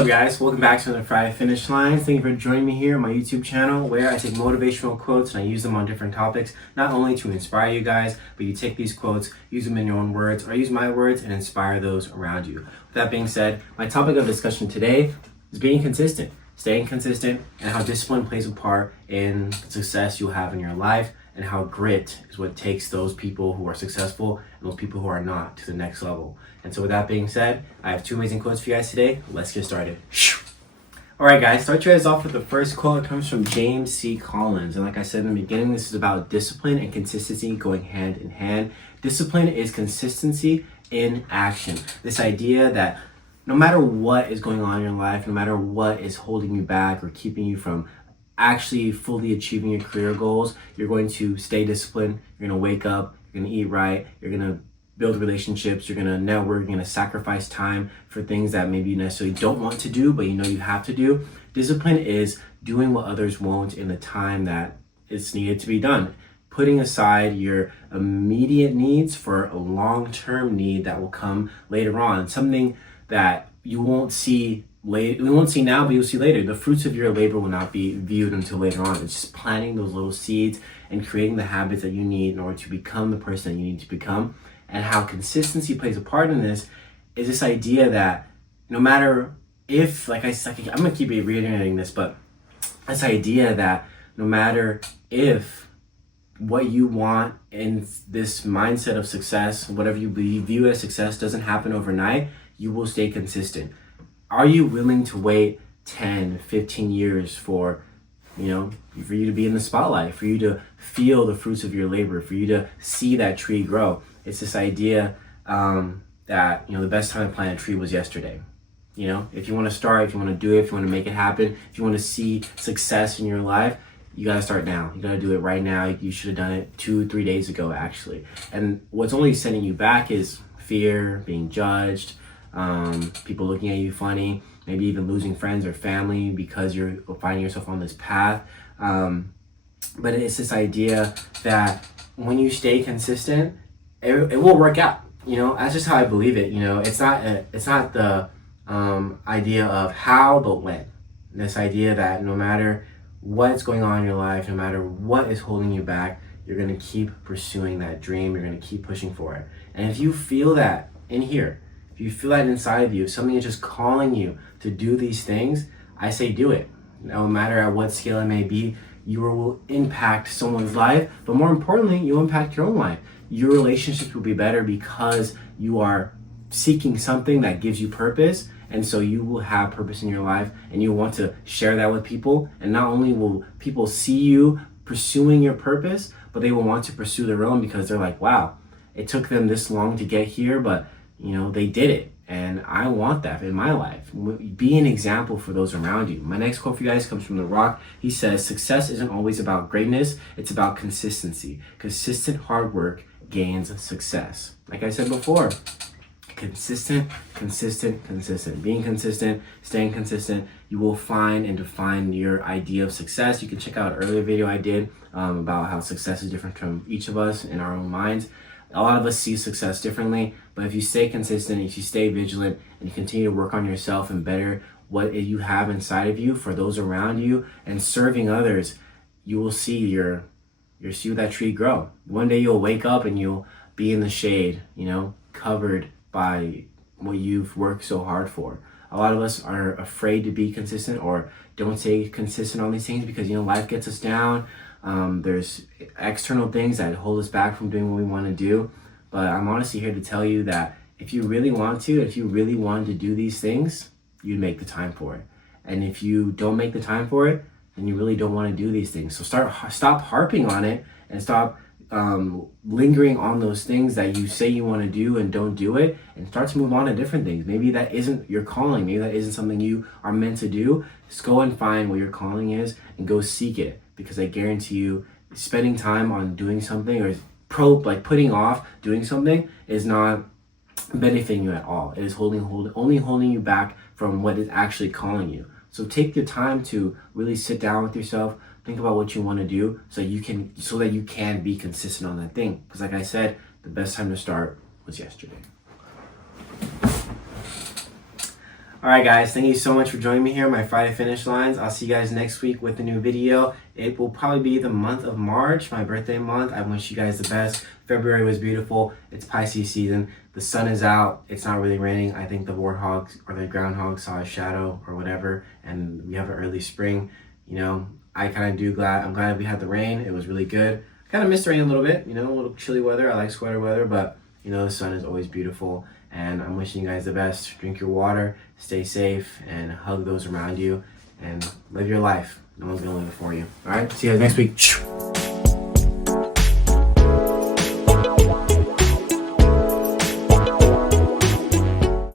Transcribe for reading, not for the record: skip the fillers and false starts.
up, guys? Welcome back to another Friday Finish Lines. Thank you for joining me here on my YouTube channel where I take motivational quotes and I use them on different topics, not only to inspire you guys, but you take these quotes, use them in your own words, or use my words and inspire those around you. With that being said, my topic of discussion today is being consistent, staying consistent, and how discipline plays a part in the success you'll have in your life, and how grit is what takes those people who are successful and those people who are not to the next level. And so with that being said, I have two amazing quotes for you guys today. Let's get started. All right, guys, start you guys off with the first quote. It comes from James C. Collins. And like I said in the beginning, this is about discipline and consistency going hand in hand. Discipline is consistency in action. This idea that no matter what is going on in your life, no matter what is holding you back or keeping you from actually fully achieving your career goals, you're going to stay disciplined. You're going to wake up, you're going to eat right, you're going to build relationships, you're going to network, you're going to sacrifice time for things that maybe you necessarily don't want to do, but you know you have to do. Discipline is doing what others won't in the time that it's needed to be done. Putting aside your immediate needs for a long-term need that will come later on. Something that you won't see later, we won't see now, but you'll see later. The fruits of your labor will not be viewed until later on. It's just planting those little seeds and creating the habits that you need in order to become the person that you need to become. And how consistency plays a part in this is this idea that no matter if, I'm gonna keep reiterating this, but this idea that no matter if what you want in this mindset of success, whatever you view as success, doesn't happen overnight, you will stay consistent. Are you willing to wait 10, 15 years for you to be in the spotlight, for you to feel the fruits of your labor, for you to see that tree grow? It's this idea that, the best time to plant a tree was yesterday. If you want to start, if you want to do it, if you want to make it happen, if you want to see success in your life, you got to start now. You got to do it right now. You should have done it 2-3 days ago, actually. And what's only setting you back is fear, being judged, people looking at you funny, maybe even losing friends or family because you're finding yourself on this path. But it's this idea that when you stay consistent, it will work out. That's just how I believe it. It's not the idea of how, but when. This idea that no matter what's going on in your life, no matter what is holding you back, you're going to keep pursuing that dream. You're going to keep pushing for it. And if you feel that in here, if you feel that inside of you, if something is just calling you to do these things, I say do it. No matter at what scale it may be, you will impact someone's life, but more importantly, you'll impact your own life. Your relationships will be better because you are seeking something that gives you purpose, and so you will have purpose in your life, and you want to share that with people. And not only will people see you pursuing your purpose, but they will want to pursue their own because they're like, wow, it took them this long to get here, but they did it. And I want that in my life. Be an example for those around you. My next quote for you guys comes from The Rock. He says, success isn't always about greatness. It's about consistency. Consistent hard work gains success. Like I said before, consistent. Being consistent, staying consistent, you will find and define your idea of success. You can check out an earlier video I did about how success is different from each of us in our own minds. A lot of us see success differently, but if you stay consistent, if you stay vigilant, and you continue to work on yourself and better what you have inside of you for those around you and serving others, you will see see that tree grow. One day you'll wake up and you'll be in the shade, covered by what you've worked so hard for. A lot of us are afraid to be consistent or don't stay consistent on these things because, life gets us down. There's external things that hold us back from doing what we want to do. But I'm honestly here to tell you that if you really want to, if you really wanted to do these things, you'd make the time for it. And if you don't make the time for it, then you really don't want to do these things. So stop harping on it and stop lingering on those things that you say you want to do and don't do it, and start to move on to different things. Maybe that isn't your calling. Maybe that isn't something you are meant to do. Just go and find what your calling is and go seek it, because I guarantee you spending time on doing something or putting off doing something is not benefiting you at all. It is only holding you back from what is actually calling you. So take the time to really sit down with yourself, think about what you want to do so that you can be consistent on that thing. Because like I said, the best time to start was yesterday. All right, guys, thank you so much for joining me here on my Friday Finish Lines. I'll see you guys next week with a new video. It will probably be the month of March, my birthday month. I wish you guys the best. February was beautiful. It's Pisces season. The sun is out. It's not really raining. I think the warthogs or the groundhog saw a shadow or whatever, and we have an early spring. You know, I'm glad we had the rain. It was really good. I kind of missed the rain a little bit, you know, a little chilly weather. I like sweater weather, but you know, the sun is always beautiful. And I'm wishing you guys the best. Drink your water, stay safe, and hug those around you, and live your life. No one's gonna live it for you. All right, see you guys next week.